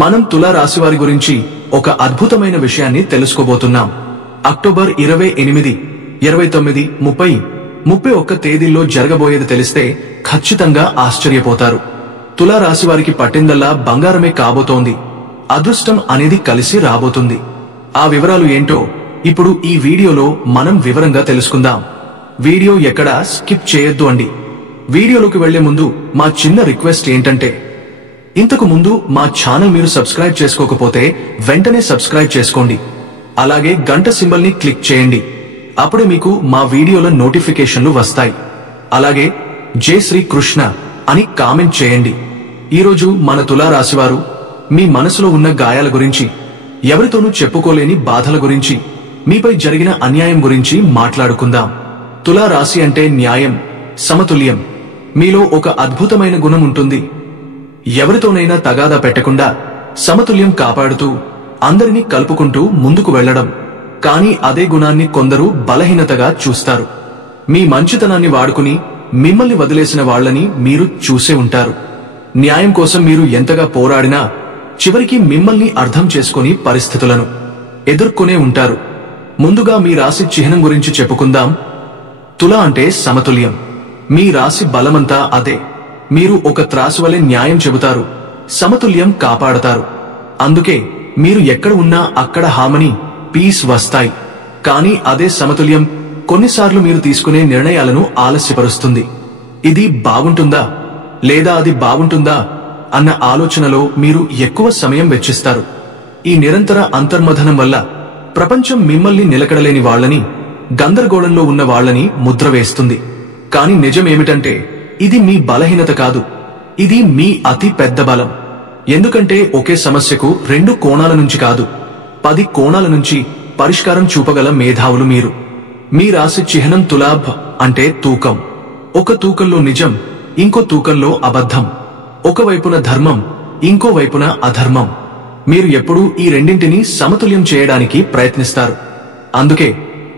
మనం తులా రాశి వారి గురించి ఒక అద్భుతమైన విషయాన్ని తెలుసుకోబోతున్నాం. అక్టోబర్ 28, 29, 30, 31 తేదీల్లో జరగబోయేది తెలిస్తే ఖచ్చితంగా ఆశ్చర్యపోతారు. తులా రాశి వారికి పట్టిందల్లా బంగారమే కాబోతోంది. అదృష్టం అనేది కలిసి రాబోతుంది. ఆ వివరాలు ఏంటో ఇప్పుడు ఈ వీడియోలో మనం వివరంగా తెలుసుకుందాం. వీడియో ఎక్కడా స్కిప్ చేయొద్దు అండి. వీడియోలోకి వెళ్లే ముందు మా చిన్న రిక్వెస్ట్ ఏంటంటే, ఇంతకు ముందు మా ఛానల్ మీరు సబ్స్క్రైబ్ చేసుకోకపోతే వెంటనే సబ్స్క్రైబ్ చేసుకోండి. అలాగే గంట సింబల్ ని క్లిక్ చేయండి. అప్పుడే మీకు మా వీడియోల నోటిఫికేషన్లు వస్తాయి. అలాగే జై శ్రీ కృష్ణ అని కామెంట్ చేయండి. ఈరోజు మన తులా రాశివారు మీ మనసులో ఉన్న గాయాల గురించి, ఎవరితోనూ చెప్పుకోలేని బాధల గురించి, మీపై జరిగిన అన్యాయం గురించి మాట్లాడుకుందాం. తులా రాశి అంటే న్యాయం, సమతుల్యం. మీలో ఒక అద్భుతమైన గుణం ఉంటుంది. ఎవరితోనైనా తగాదా పెట్టకుండా సమతుల్యం కాపాడుతూ అందరినీ కలుపుకుంటూ ముందుకు వెళ్లడం. కానీ అదే గుణాన్ని కొందరు బలహీనతగా చూస్తారు. మీ మంచితనాన్ని వాడుకుని మిమ్మల్ని వదిలేసిన వాళ్లని మీరు చూసే ఉంటారు. న్యాయం కోసం మీరు ఎంతగా పోరాడినా చివరికి మిమ్మల్ని అర్థం చేసుకుని పరిస్థితులను ఎదుర్కొనే ఉంటారు. ముందుగా మీ రాశి చిహ్నం గురించి చెప్పుకుందాం. తుల అంటే సమతుల్యం. మీ రాశి బలమంతా అదే. మీరు ఒక త్రాసు వలె న్యాయం చెబుతారు, సమతుల్యం కాపాడతారు. అందుకే మీరు ఎక్కడ ఉన్నా అక్కడ హార్మనీ, పీస్ వస్తాయి. కానీ అదే సమతుల్యం కొన్నిసార్లు మీరు తీసుకునే నిర్ణయాలను ఆలస్యపరుస్తుంది. ఇది బాగుంటుందా లేదా అది బాగుంటుందా అన్న ఆలోచనలో మీరు ఎక్కువ సమయం వెచ్చిస్తారు. ఈ నిరంతర అంతర్మథనం వల్ల ప్రపంచం మిమ్మల్ని నిలకడలేని వాళ్లని, గందరగోళంలో ఉన్న వాళ్లని ముద్ర వేస్తుంది. కాని నిజమేమిటంటే ఇది మీ బలహీనత కాదు, ఇది మీ అతి పెద్ద బలం. ఎందుకంటే ఒకే సమస్యకు 2 కోణాల నుంచి కాదు, 10 కోణాల నుంచి పరిష్కారం చూపగల మేధావులు మీరు. మీ రాశి చిహ్నం తులాభ్ అంటే తూకం. ఒక తూకంలో నిజం, ఇంకో తూకంలో అబద్ధం. ఒకవైపున ధర్మం, ఇంకో వైపున అధర్మం. మీరు ఎప్పుడూ ఈ రెండింటినీ సమతుల్యం చేయడానికి ప్రయత్నిస్తారు. అందుకే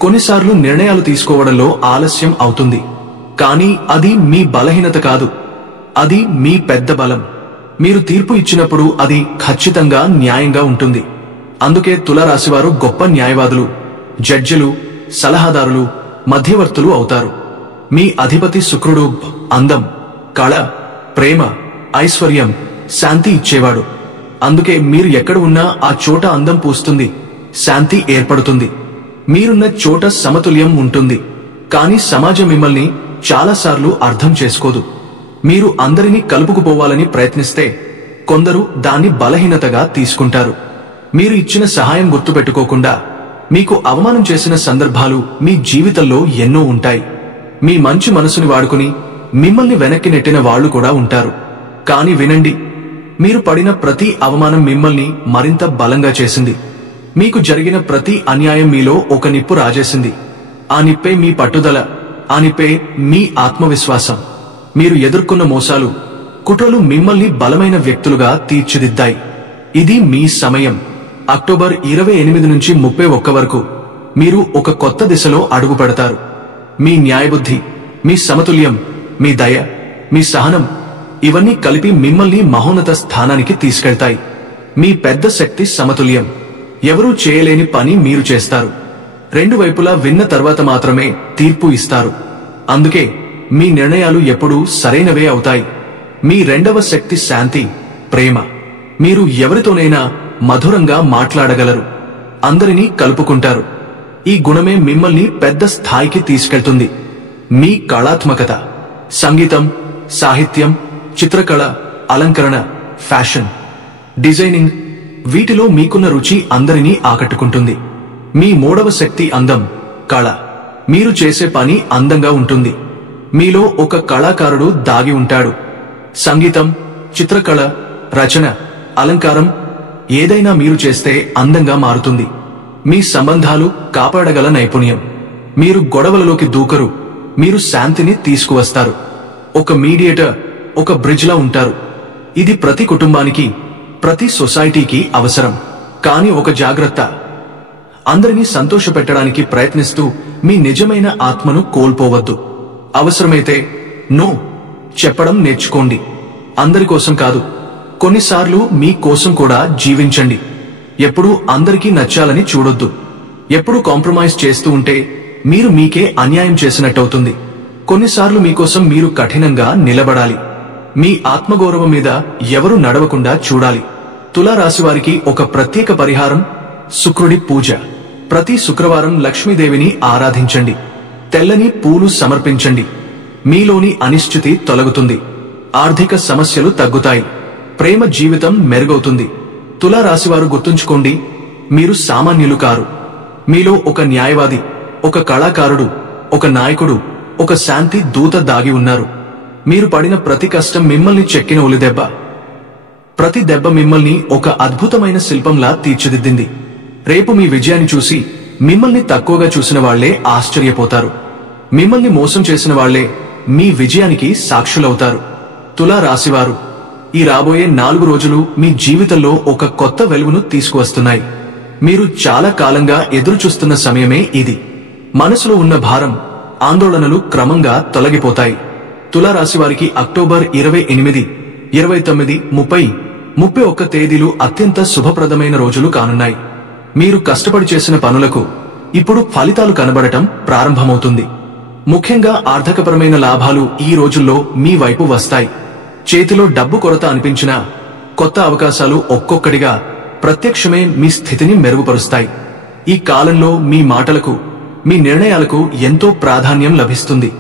కొన్నిసార్లు నిర్ణయాలు తీసుకోవడంలో ఆలస్యం అవుతుంది. కానీ అది మీ బలహీనత కాదు, అది మీ పెద్ద బలం. మీరు తీర్పు ఇచ్చినప్పుడు అది ఖచ్చితంగా న్యాయంగా ఉంటుంది. అందుకే తులారాశివారు గొప్ప న్యాయవాదులు, జడ్జిలు, సలహాదారులు, మధ్యవర్తులు అవుతారు. మీ అధిపతి శుక్రుడు అందం, కళ, ప్రేమ, ఐశ్వర్యం, శాంతి ఇచ్చేవాడు. అందుకే మీరు ఎక్కడ ఉన్నా ఆ చోట అందం పూస్తుంది, శాంతి ఏర్పడుతుంది. మీరున్న చోట సమతుల్యం ఉంటుంది. కానీ సమాజం మిమ్మల్ని చాలాసార్లు అర్థం చేసుకోదు. మీరు అందరినీ కలుపుకుపోవాలని ప్రయత్నిస్తే కొందరు దాన్ని బలహీనతగా తీసుకుంటారు. మీరు ఇచ్చిన సహాయం గుర్తుపెట్టుకోకుండా మీకు అవమానం చేసిన సందర్భాలు మీ జీవితంలో ఎన్నో ఉంటాయి. మీ మంచి మనసుని వాడుకుని మిమ్మల్ని వెనక్కి నెట్టిన వాళ్లు కూడా ఉంటారు. కాని వినండి, మీరు పడిన ప్రతి అవమానం మిమ్మల్ని మరింత బలంగా చేసింది. మీకు జరిగిన ప్రతి అన్యాయం మీలో ఒక నిప్పు రాజేసింది. ఆ నిప్పే మీ పట్టుదల, ఆ నిప్పే మీ ఆత్మవిశ్వాసం. మీరు ఎదుర్కొన్న మోసాలు, కుట్రలు మిమ్మల్ని బలమైన వ్యక్తులుగా తీర్చిదిద్దాయి. ఇది మీ సమయం. అక్టోబర్ 28 నుంచి 31 వరకు మీరు ఒక కొత్త దిశలో అడుగు పెడతారు. మీ న్యాయబుద్ధి, మీ సమతుల్యం, మీ దయ, మీ సహనం ఇవన్నీ కలిపి మిమ్మల్ని మహోన్నత స్థానానికి తీసుకెళ్తాయి. మీ పెద్ద శక్తి సమతుల్యం. ఎవరూ చేయలేని పని మీరు చేస్తారు. 2 వైపులా విన్న తర్వాత మాత్రమే తీర్పు ఇస్తారు. అందుకే మీ నిర్ణయాలు ఎప్పుడూ సరైనవే అవుతాయి. మీ రెండవ శక్తి శాంతి, ప్రేమ. మీరు ఎవరితోనైనా మధురంగా మాట్లాడగలరు, అందరినీ కలుపుకుంటారు. ఈ గుణమే మిమ్మల్ని పెద్ద స్థాయికి తీసుకెళ్తుంది. మీ కళాత్మకత, సంగీతం, సాహిత్యం, చిత్రకళ, అలంకరణ, ఫ్యాషన్, డిజైనింగ్, వీటిలో మీకున్న రుచి అందరినీ ఆకట్టుకుంటుంది. మీ మూడవ శక్తి అందం, కళ. మీరు చేసే పని అందంగా ఉంటుంది. మీలో ఒక కళాకారుడు దాగి ఉంటాడు. సంగీతం, చిత్రకళ, రచన, అలంకారం ఏదైనా మీరు చేస్తే అందంగా మారుతుంది. మీ సంబంధాలు కాపాడగల నైపుణ్యం. మీరు గొడవలలోకి దూకరు, మీరు శాంతిని తీసుకువస్తారు. ఒక మీడియేటర్, ఒక బ్రిడ్జ్లా ఉంటారు. ఇది ప్రతి కుటుంబానికి, ప్రతి సొసైటీకి అవసరం. కానీ ఒక జాగ్రత్త, అందరినీ సంతోషపెట్టడానికి ప్రయత్నిస్తూ మీ నిజమైన ఆత్మను కోల్పోవద్దు. అవసరమైతే నో చెప్పడం నేర్చుకోండి. అందరి కోసం కాదు, కొన్నిసార్లు మీ కోసం కూడా జీవించండి. ఎప్పుడూ అందరికీ నచ్చాలని చూడొద్దు. ఎప్పుడూ కాంప్రమైజ్ చేస్తూ ఉంటే మీరు మీకే అన్యాయం చేసినట్టవుతుంది. కొన్నిసార్లు మీకోసం మీరు కఠినంగా నిలబడాలి. మీ ఆత్మగౌరవం మీద ఎవరు నడవకుండా చూడాలి. తులారాశివారికి ఒక ప్రత్యేక పరిహారం: శుక్రుడి పూజ. ప్రతి శుక్రవారం లక్ష్మీదేవిని ఆరాధించండి. తెల్లని పూలు సమర్పించండి. మీలోని అనిశ్చితి తొలగుతుంది. ఆర్థిక సమస్యలు తగ్గుతాయి. ప్రేమ జీవితం మెరుగవుతుంది. తులారాశివారు గుర్తుంచుకోండి, మీరు సామాన్యులు కారు. మీలో ఒక న్యాయవాది, ఒక కళాకారుడు, ఒక నాయకుడు, ఒక శాంతి దూత దాగి ఉన్నారు. మీరు పడిన ప్రతి కష్టం మిమ్మల్ని చెక్కిన ఉలిదెబ్బ. ప్రతి దెబ్బ మిమ్మల్ని ఒక అద్భుతమైన శిల్పంలా తీర్చిదిద్దింది. రేపు మీ విజయాన్ని చూసి మిమ్మల్ని తక్కువగా చూసిన వాళ్లే ఆశ్చర్యపోతారు. మిమ్మల్ని మోసం చేసిన వాళ్లే మీ విజయానికి సాక్షులవుతారు. తులారాశివారు, ఈ రాబోయే 4 రోజులు మీ జీవితంలో ఒక కొత్త వెలుగును తీసుకువస్తున్నాయి. మీరు చాలా కాలంగా ఎదురుచూస్తున్న సమయమే ఇది. మనసులో ఉన్న భారం, ఆందోళనలు క్రమంగా తొలగిపోతాయి. తులారాశివారికి అక్టోబర్ 28, 29, 30, 31 తేదీలు అత్యంత శుభప్రదమైన రోజులు కానున్నాయి. మీరు కష్టపడి చేసిన పనులకు ఇప్పుడు ఫలితాలు కనబడటం ప్రారంభమవుతుంది. ముఖ్యంగా ఆర్థికపరమైన లాభాలు ఈ రోజుల్లో మీ వైపు వస్తాయి. చేతిలో డబ్బు కొరత అనిపించినా కొత్త అవకాశాలు ఒక్కొక్కడిగా ప్రత్యక్షమే మీ స్థితిని మెరుగుపరుస్తాయి. ఈ కాలంలో మీ మాటలకు, మీ నిర్ణయాలకు ఎంతో ప్రాధాన్యం లభిస్తుంది.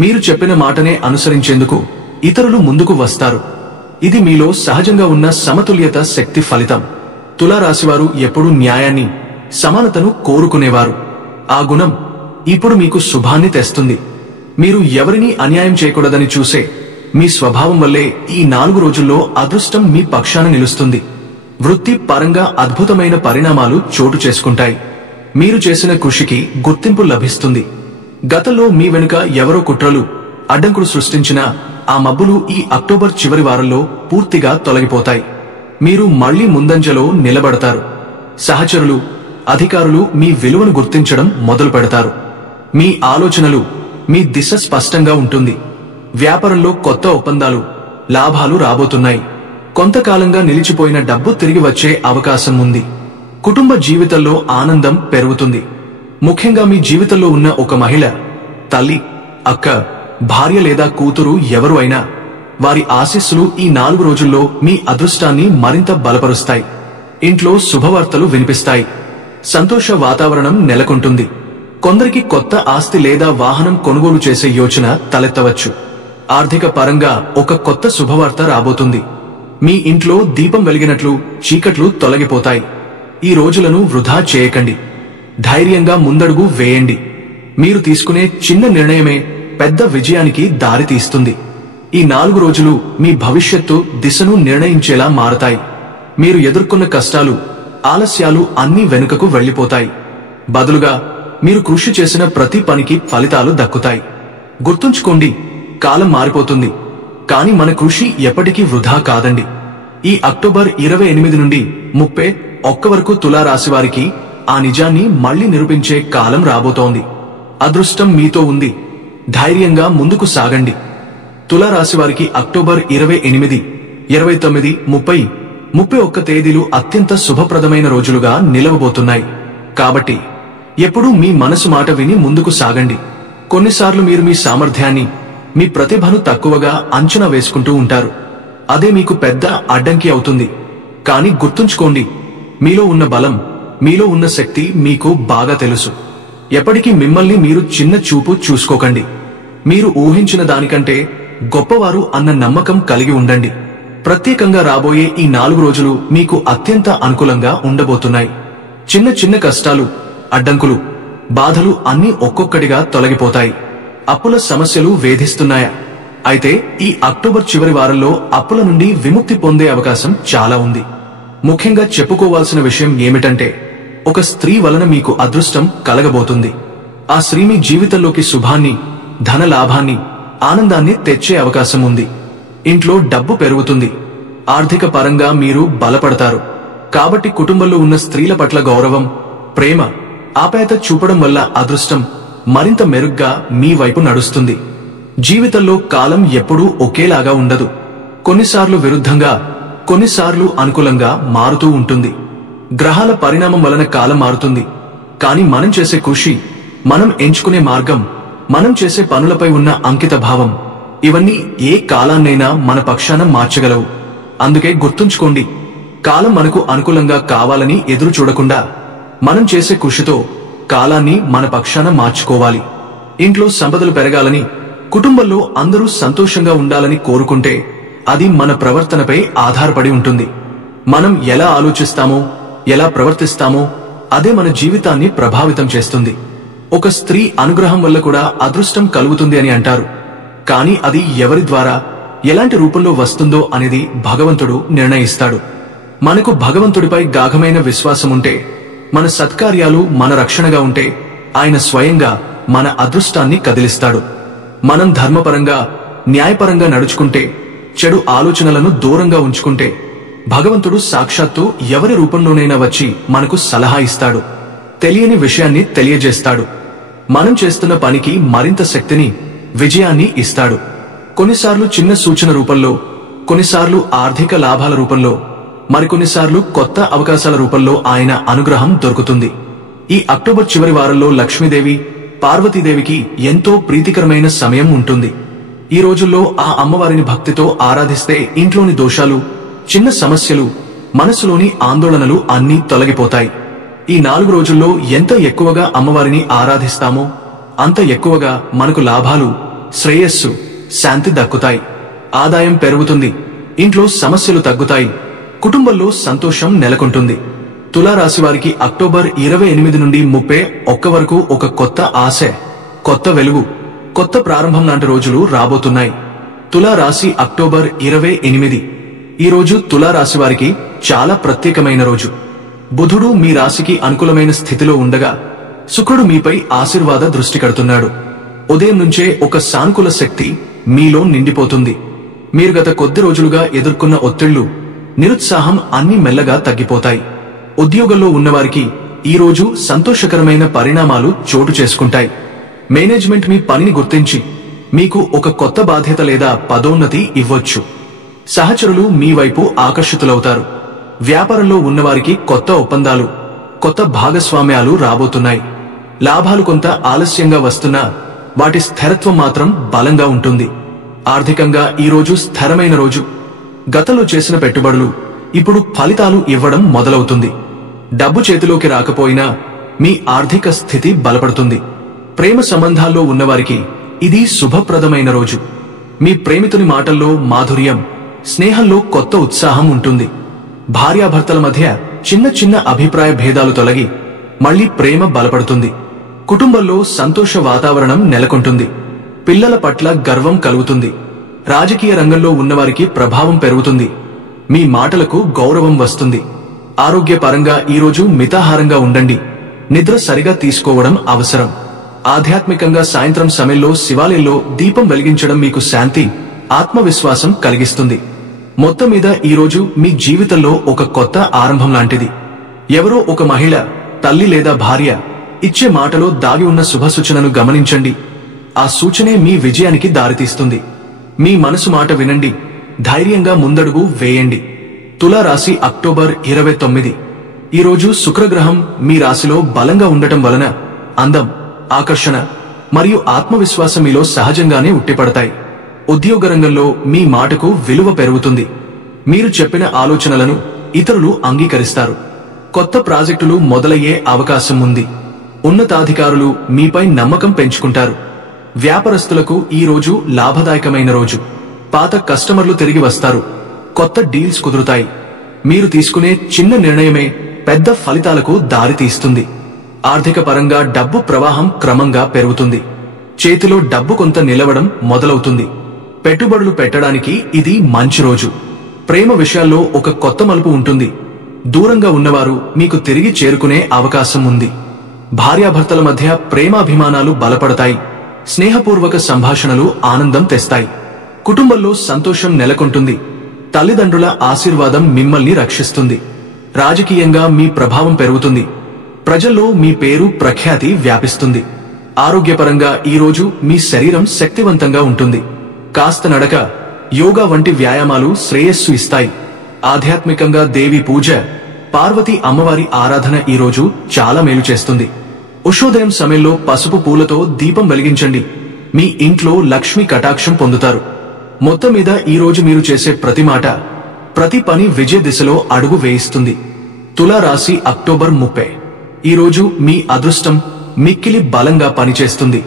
మీరు చెప్పిన మాటనే అనుసరించేందుకు ఇతరులు ముందుకు వస్తారు. ఇది మీలో సహజంగా ఉన్న సమతుల్యత శక్తి ఫలితం. తులారాశివారు ఎప్పుడూ న్యాయాన్ని, సమానతను కోరుకునేవారు. ఆ గుణం ఇప్పుడు మీకు శుభాన్ని తెస్తుంది. మీరు ఎవరినీ అన్యాయం చేయకూడదని చూసే మీ స్వభావం వల్లే ఈ 4 రోజుల్లో అదృష్టం మీ పక్షాన నిలుస్తుంది. వృత్తి పరంగా అద్భుతమైన పరిణామాలు చోటు చేసుకుంటాయి. మీరు చేసిన కృషికి గుర్తింపు లభిస్తుంది. గతంలో మీ వెనుక ఎవరో కుట్రలు, అడ్డంకులు సృష్టించినా ఆ మబ్బులు ఈ అక్టోబర్ చివరి వారంలో పూర్తిగా తొలగిపోతాయి. మీరు మళ్లీ ముందంజలో నిలబడతారు. సహచరులు, అధికారులు మీ విలువను గుర్తించడం మొదలు పెడతారు. మీ ఆలోచనలు, మీ దిశ స్పష్టంగా ఉంటుంది. వ్యాపారంలో కొత్త ఒప్పందాలు, లాభాలు రాబోతున్నాయి. కొంతకాలంగా నిలిచిపోయిన డబ్బు తిరిగి వచ్చే అవకాశం ఉంది. కుటుంబ జీవితంలో ఆనందం పెరుగుతుంది. ముఖ్యంగా మీ జీవితంలో ఉన్న ఒక మహిళ, తల్లి, అక్క, భార్య లేదా కూతురు ఎవరు అయినా వారి ఆశీస్సులు ఈ 4 రోజుల్లో మీ అదృష్టాన్ని మరింత బలపరుస్తాయి. ఇంట్లో శుభవార్తలు వినిపిస్తాయి. సంతోష వాతావరణం నెలకొంటుంది. కొందరికి కొత్త ఆస్తి లేదా వాహనం కొనుగోలు చేసే యోచన తలెత్తవచ్చు. ఆర్థిక పరంగా ఒక కొత్త శుభవార్త రాబోతుంది. మీ ఇంట్లో దీపం వెలిగినట్లు చీకట్లు తొలగిపోతాయి. ఈ రోజులను వృధా చేయకండి. ధైర్యంగా ముందడుగు వేయండి. మీరు తీసుకునే చిన్న నిర్ణయమే పెద్ద విజయానికి దారి తీస్తుంది. ఈ 4 రోజులు మీ భవిష్యత్తు దిశను నిర్ణయించేలా మారతాయి. మీరు ఎదుర్కొన్న కష్టాలు, ఆలస్యాలు అన్నీ వెనుకకు వెళ్లిపోతాయి. బదులుగా మీరు కృషి చేసిన ప్రతి పనికి ఫలితాలు దక్కుతాయి. గుర్తుంచుకోండి, కాలం మారిపోతుంది, కానీ మన కృషి ఎప్పటికీ వృధా కాదండి. ఈ అక్టోబర్ 28 నుండి 31 వరకు తులారాశివారికి ఆ నిజాన్ని మళ్లీ నిరూపించే కాలం రాబోతోంది. అదృష్టం మీతో ఉంది. ధైర్యంగా ముందుకు సాగండి. తులారాశివారికి అక్టోబర్ 28, 29, 30, 31 తేదీలు అత్యంత శుభప్రదమైన రోజులుగా నిలవబోతున్నాయి. కాబట్టి ఎప్పుడూ మీ మనసు మాట విని ముందుకు సాగండి. కొన్నిసార్లు మీరు మీ సామర్థ్యాన్ని, మీ ప్రతిభను తక్కువగా అంచనా వేసుకుంటూ ఉంటారు. అదే మీకు పెద్ద అడ్డంకి అవుతుంది. కానీ గుర్తుంచుకోండి, మీలో ఉన్న బలం, మీలో ఉన్న శక్తి మీకు బాగా తెలుసు. ఎప్పటికీ మిమ్మల్ని మీరు చిన్న చూపు చూసుకోకండి. మీరు ఊహించిన దానికంటే గొప్పవారు అన్న నమ్మకం కలిగి ఉండండి. ప్రత్యేకంగా రాబోయే ఈ 4 రోజులు మీకు అత్యంత అనుకూలంగా ఉండబోతున్నాయి. చిన్న చిన్న కష్టాలు, అడ్డంకులు, బాధలు అన్నీ ఒక్కొక్కటిగా తొలగిపోతాయి. అప్పుల సమస్యలు వేధిస్తున్నాయా? అయితే ఈ అక్టోబర్ చివరి వారంలో అప్పుల నుండి విముక్తి పొందే అవకాశం చాలా ఉంది. ముఖ్యంగా చెప్పుకోవాల్సిన విషయం ఏమిటంటే, ఒక స్త్రీ వలన మీకు అదృష్టం కలగబోతుంది. ఆ స్త్రీ మీ జీవితంలోకి శుభాన్ని, ధన లాభాన్ని, ఆనందాన్ని తెచ్చే అవకాశం ఉంది. ఇంట్లో డబ్బు పెరుగుతుంది. ఆర్థిక పరంగా మీరు బలపడతారు. కాబట్టి కుటుంబంలో ఉన్న స్త్రీల పట్ల గౌరవం, ప్రేమ, ఆప్యాయత చూపడం వల్ల అదృష్టం మరింత మెరుగ్గా మీ వైపు నడుస్తుంది. జీవితంలో కాలం ఎప్పుడూ ఒకేలాగా ఉండదు. కొన్నిసార్లు విరుద్ధంగా, కొన్నిసార్లు అనుకూలంగా మారుతూ ఉంటుంది. గ్రహాల పరిణామం వలన కాలం మారుతుంది. కానీ మనం చేసే కృషి, మనం ఎంచుకునే మార్గం, మనం చేసే పనులపై ఉన్న అంకిత భావం, ఇవన్నీ ఏ కాలాన్నైనా మన పక్షాన మార్చగలవు. అందుకే గుర్తుంచుకోండి, కాలం మనకు అనుకూలంగా కావాలని ఎదురు చూడకుండా మనం చేసే కృషితో కాలాన్ని మన పక్షాన మార్చుకోవాలి. ఇంట్లో సంపదలు పెరగాలని, కుటుంబంలో అందరూ సంతోషంగా ఉండాలని కోరుకుంటే అది మన ప్రవర్తనపై ఆధారపడి ఉంటుంది. మనం ఎలా ఆలోచిస్తామో, ఎలా ప్రవర్తిస్తామో అదే మన జీవితాన్ని ప్రభావితం చేస్తుంది. ఒక స్త్రీ అనుగ్రహం వల్ల కూడా అదృష్టం కలుగుతుంది అని అంటారు. కానీ అది ఎవరి ద్వారా, ఎలాంటి రూపంలో వస్తుందో అనేది భగవంతుడు నిర్ణయిస్తాడు. మనకు భగవంతుడిపై గాఢమైన విశ్వాసం ఉంటే, మన సత్కార్యాలు మన రక్షణగా ఉంటే ఆయన స్వయంగా మన అదృష్టాన్ని కదిలిస్తాడు. మనం ధర్మపరంగా, న్యాయపరంగా నడుచుకుంటే, చెడు ఆలోచనలను దూరంగా ఉంచుకుంటే భగవంతుడు సాక్షాత్తు ఎవరి రూపంలోనైనా వచ్చి మనకు సలహా ఇస్తాడు. తెలియని విషయాన్ని తెలియజేస్తాడు. మనం చేస్తున్న పనికి మరింత శక్తిని, విజయాన్ని ఇస్తాడు. కొన్నిసార్లు చిన్న సూచన రూపంలో, కొన్నిసార్లు ఆర్థిక లాభాల రూపంలో, మరికొన్నిసార్లు కొత్త అవకాశాల రూపంలో ఆయన అనుగ్రహం దొరుకుతుంది. ఈ అక్టోబర్ చివరి వారంలో లక్ష్మీదేవి, పార్వతీదేవికి ఎంతో ప్రీతికరమైన సమయం ఉంటుంది. ఈ రోజుల్లో ఆ అమ్మవారిని భక్తితో ఆరాధిస్తే ఇంట్లోని దోషాలు, చిన్న సమస్యలు, మనసులోని ఆందోళనలు అన్నీ తొలగిపోతాయి. ఈ 4 రోజుల్లో ఎంత ఎక్కువగా అమ్మవారిని ఆరాధిస్తామో అంత ఎక్కువగా మనకు లాభాలు, శ్రేయస్సు, శాంతి దక్కుతాయి. ఆదాయం పెరుగుతుంది. ఇంట్లో సమస్యలు తగ్గుతాయి. కుటుంబంలో సంతోషం నెలకొంటుంది. తులారాశి వారికి అక్టోబర్ 28 నుండి 31 వరకు ఒక కొత్త ఆశ, కొత్త వెలుగు, కొత్త ప్రారంభం లాంటి రోజులు రాబోతున్నాయి. తులారాశి అక్టోబర్ 28. ఈ రోజు తులారాశి వారికి చాలా ప్రత్యేకమైన రోజు. బుధుడు మీ రాశికి అనుకూలమైన స్థితిలో ఉండగా శుక్రుడు మీపై ఆశీర్వాద దృష్టి కడుతున్నాడు. ఉదయం నుంచే ఒక సానుకూల శక్తి మీలో నిండిపోతుంది. మీరు గత కొద్ది రోజులుగా ఎదుర్కొన్న ఒత్తిళ్లు, నిరుత్సాహం అన్నీ మెల్లగా తగ్గిపోతాయి. ఉద్యోగంలో ఉన్నవారికి ఈ రోజు సంతోషకరమైన పరిణామాలు చోటు చేసుకుంటాయి. మేనేజ్మెంట్ మీ పనిని గుర్తించి మీకు ఒక కొత్త బాధ్యత లేదా పదోన్నతి ఇవ్వొచ్చు. సహచరులు మీ వైపు ఆకర్షితులవుతారు. వ్యాపారంలో ఉన్నవారికి కొత్త ఒప్పందాలు, కొత్త భాగస్వామ్యాలు రాబోతున్నాయి. లాభాలు కొంత ఆలస్యంగా వస్తున్నా వాటి స్థిరత్వం మాత్రం బలంగా ఉంటుంది. ఆర్థికంగా ఈ రోజు స్థిరమైన రోజు. గతంలో చేసిన పెట్టుబడులు ఇప్పుడు ఫలితాలు ఇవ్వడం మొదలవుతుంది. డబ్బు చేతిలోకి రాకపోయినా మీ ఆర్థిక స్థితి బలపడుతుంది. ప్రేమ సంబంధాల్లో ఉన్నవారికి ఇది శుభప్రదమైన రోజు. మీ ప్రేమితుని మాటల్లో మాధుర్యం, స్నేహంలో కొత్త ఉత్సాహం ఉంటుంది. భార్యాభర్తల మధ్య చిన్న చిన్న అభిప్రాయ భేదాలు తొలగి మళ్లీ ప్రేమ బలపడుతుంది. కుటుంబంలో సంతోష వాతావరణం నెలకొంటుంది. పిల్లల పట్ల గర్వం కలుగుతుంది. రాజకీయ రంగంలో ఉన్నవారికి ప్రభావం పెరుగుతుంది. మీ మాటలకు గౌరవం వస్తుంది. ఆరోగ్యపరంగా ఈరోజు మితాహారంగా ఉండండి. నిద్ర సరిగా తీసుకోవడం అవసరం. ఆధ్యాత్మికంగా సాయంత్రం సమయంలో శివాలయంలో దీపం వెలిగించడం మీకు శాంతి, ఆత్మవిశ్వాసం కలిగిస్తుంది. మొత్తం మీద ఈరోజు మీ జీవితంలో ఒక కొత్త ఆరంభం లాంటిది. ఎవరో ఒక మహిళ, తల్లి లేదా భార్య ఇచ్చే మాటలో దాగి ఉన్న శుభ సూచనను గమనించండి. ఆ సూచనే మీ విజయానికి దారితీస్తుంది. మీ మనసు మాట వినండి. ధైర్యంగా ముందడుగు వేయండి. తులారాశి అక్టోబర్ 29. ఈరోజు శుక్రగ్రహం మీ రాశిలో బలంగా ఉండటం వలన అందం, ఆకర్షణ మరియు ఆత్మవిశ్వాసం మీలో సహజంగానే ఉట్టిపడతాయి. ఉద్యోగ రంగంలో మీ మాటకు విలువ పెరుగుతుంది. మీరు చెప్పిన ఆలోచనలను ఇతరులు అంగీకరిస్తారు. కొత్త ప్రాజెక్టులు మొదలయ్యే అవకాశం ఉంది. ఉన్నతాధికారులు మీపై నమ్మకం పెంచుకుంటారు. వ్యాపారస్తులకు ఈ రోజు లాభదాయకమైన రోజు. పాత కస్టమర్లు తిరిగి వస్తారు. కొత్త డీల్స్ కుదురుతాయి. మీరు తీసుకునే చిన్న నిర్ణయమే పెద్ద ఫలితాలకు దారితీస్తుంది. ఆర్థిక పరంగా డబ్బు ప్రవాహం క్రమంగా పెరుగుతుంది. చేతిలో డబ్బు కొంత నిలవడం మొదలవుతుంది. పెట్టుబడులు పెట్టడానికి ఇది మంచి రోజు. ప్రేమ విషయాల్లో ఒక కొత్త మలుపు ఉంటుంది. దూరంగా ఉన్నవారు మీకు తిరిగి చేరుకునే అవకాశం ఉంది. భార్యాభర్తల మధ్య ప్రేమాభిమానాలు బలపడతాయి. స్నేహపూర్వక సంభాషణలు ఆనందం తెస్తాయి. కుటుంబంలో సంతోషం నెలకొంటుంది. తల్లిదండ్రుల ఆశీర్వాదం మిమ్మల్ని రక్షిస్తుంది. రాజకీయంగా మీ ప్రభావం పెరుగుతుంది. ప్రజల్లో మీ పేరు, ప్రఖ్యాతి వ్యాపిస్తుంది. ఆరోగ్యపరంగా ఈరోజు మీ శరీరం శక్తివంతంగా ఉంటుంది. కాస్త నడక, యోగా వంటి వ్యాయామాలు శ్రేయస్సు ఇస్తాయి. ఆధ్యాత్మికంగా దేవి పూజ, పార్వతీ అమ్మవారి ఆరాధన ఈ రోజు చాలా మేలు చేస్తుంది. ఉషోదయం సమయంలో పసుపు పూలతో దీపం వెలిగించండి. మీ ఇంట్లో లక్ష్మీ కటాక్షం పొందుతారు. మొత్తం మీద ఈ రోజు మీరు చేసే ప్రతి మాట, ప్రతి పని విజయ దిశలో అడుగు వేయిస్తుంది. తులా రాశి అక్టోబర్ 30. ఈ రోజు మీ అదృష్టం మిక్కిలి బలంగా పనిచేస్తుంది.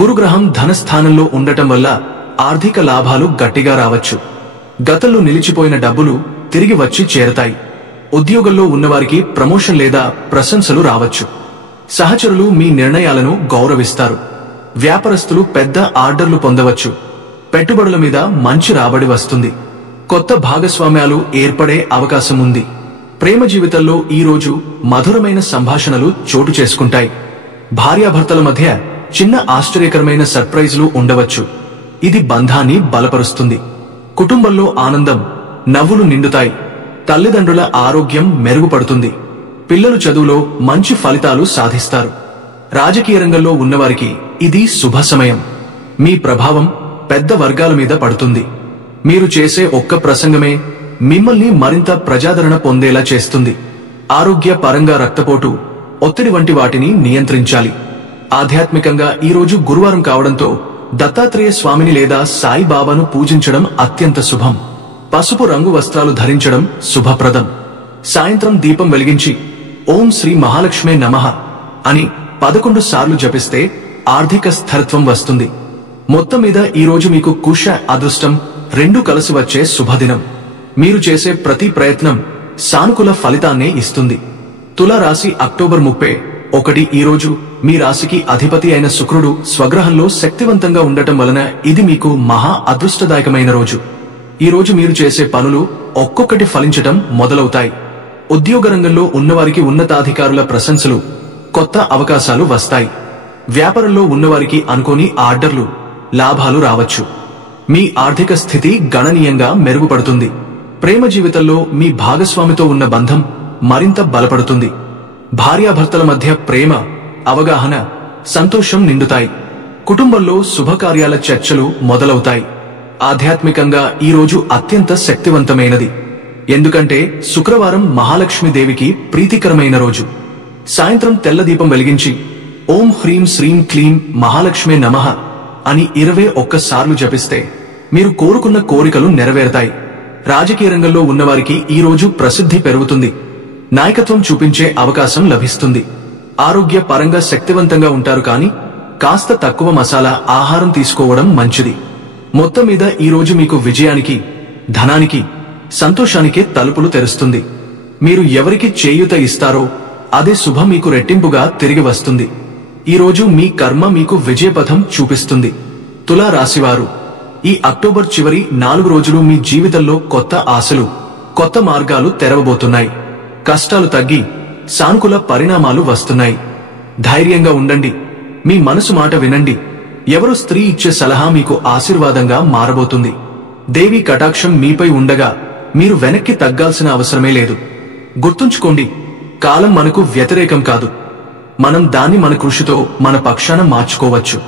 గురుగ్రహం ధనస్థానంలో ఉండటం వల్ల ఆర్థిక లాభాలు గట్టిగా రావచ్చు. గతంలో నిలిచిపోయిన డబ్బులు తిరిగి వచ్చి చేరతాయి. ఉద్యోగంలో ఉన్నవారికి ప్రమోషన్ లేదా ప్రశంసలు రావచ్చు. సహచరులు మీ నిర్ణయాలను గౌరవిస్తారు. వ్యాపారస్తులు పెద్ద ఆర్డర్లు పొందవచ్చు. పెట్టుబడుల మీద మంచి రాబడి వస్తుంది. కొత్త భాగస్వామ్యాలు ఏర్పడే అవకాశం ఉంది. ప్రేమ జీవితంలో ఈ రోజు మధురమైన సంభాషణలు చోటు చేసుకుంటాయి. భార్యాభర్తల మధ్య చిన్న ఆశ్చర్యకరమైన సర్ప్రైజులు ఉండవచ్చు. ఇది బంధాన్ని బలపరుస్తుంది. కుటుంబంలో ఆనందం, నవ్వులు నిండుతాయి. తల్లిదండ్రుల ఆరోగ్యం మెరుగుపడుతుంది. పిల్లలు చదువులో మంచి ఫలితాలు సాధిస్తారు. రాజకీయ రంగంలో ఉన్నవారికి ఇది శుభ సమయం. మీ ప్రభావం పెద్ద వర్గాల మీద పడుతుంది. మీరు చేసే ఒక్క ప్రసంగమే మిమ్మల్ని మరింత ప్రజాదరణ పొందేలా చేస్తుంది. ఆరోగ్య పరంగా రక్తపోటు, ఒత్తిడి వంటి వాటిని నియంత్రించాలి. ఆధ్యాత్మికంగా ఈ రోజు గురువారం కావడంతో దత్తాత్రేయ స్వామిని లేదా సాయిబాబాను పూజించడం అత్యంత శుభం. పసుపు రంగు వస్త్రాలు ధరించడం శుభప్రదం. సాయంత్రం దీపం వెలిగించి ఓం శ్రీ మహాలక్ష్మే నమః అని 11 సార్లు జపిస్తే ఆర్థిక స్థిరత్వం వస్తుంది. మొత్తం మీద ఈ రోజు మీకు కుష, అదృష్టం రెండూ కలిసి వచ్చే శుభదినం. మీరు చేసే ప్రతి ప్రయత్నం సానుకూల ఫలితాన్నే ఇస్తుంది. తులా రాశి అక్టోబర్ 31. ఈ రోజు మీ రాశికి అధిపతి అయిన శుక్రుడు స్వగ్రహంలో శక్తివంతంగా ఉండటం వలన ఇది మీకు మహా అదృష్టదాయకమైన రోజు. ఈ రోజు మీరు చేసే పనులు ఒక్కొక్కటి ఫలించటం మొదలవుతాయి. ఉద్యోగ రంగంలో ఉన్నవారికి ఉన్నతాధికారుల ప్రశంసలు, కొత్త అవకాశాలు వస్తాయి. వ్యాపారంలో ఉన్నవారికి అనుకోని ఆర్డర్లు, లాభాలు రావచ్చు. మీ ఆర్థిక స్థితి గణనీయంగా మెరుగుపడుతుంది. ప్రేమ జీవితంలో మీ భాగస్వామితో ఉన్న బంధం మరింత బలపడుతుంది. భార్యాభర్తల మధ్య ప్రేమ, అవగాహన, సంతోషం నిండుతాయి. కుటుంబంలో శుభకార్యాల చర్చలు మొదలవుతాయి. ఆధ్యాత్మికంగా ఈ రోజు అత్యంత శక్తివంతమైనది. ఎందుకంటే శుక్రవారం మహాలక్ష్మీదేవికి ప్రీతికరమైన రోజు. సాయంత్రం తెల్ల దీపం వెలిగించి ఓం హ్రీం శ్రీం క్లీం మహాలక్ష్మే నమః అని 21 సార్లు జపిస్తే మీరు కోరుకున్న కోరికలు నెరవేరుతాయి. రాజకీయ రంగంలో ఉన్నవారికి ఈ రోజు ప్రసిద్ధి పెరుగుతుంది. నాయకత్వం చూపించే అవకాశం లభిస్తుంది. ఆరోగ్య పరంగా శక్తివంతంగా ఉంటారు, కానీ కాస్త తక్కువ మసాలా ఆహారం తీసుకోవడం మంచిది. మొత్తం మీద ఈ రోజు మీకు విజయానికి, ధనానికి, సంతోషానికి తలుపులు తెరుస్తుంది. మీరు ఎవరికి చేయూత ఇస్తారో అదే శుభం మీకు రెట్టింపుగా తిరిగి వస్తుంది. ఈ రోజు మీ కర్మ మీకు విజయపథం చూపిస్తుంది. తులా రాశివారు ఈ అక్టోబర్ చివరి 4 రోజులు మీ జీవితంలో కొత్త ఆశలు, కొత్త మార్గాలు తెరవబోతున్నాయి. కష్టాలు తగ్గి సానుకూల పరిణామాలు వస్తున్నాయి. ధైర్యంగా ఉండండి. మీ మనసు మాట వినండి. ఎవరో స్త్రీ ఇచ్చే సలహా మీకు ఆశీర్వాదంగా మారబోతుంది. దేవి కటాక్షం మీపై ఉండగా మీరు వెనక్కి తగ్గాల్సిన అవసరమే లేదు. గుర్తుంచుకోండి, కాలం మనకు వ్యతిరేకం కాదు. మనం దాన్ని మన కృషితో మన పక్షాన మార్చుకోవచ్చు.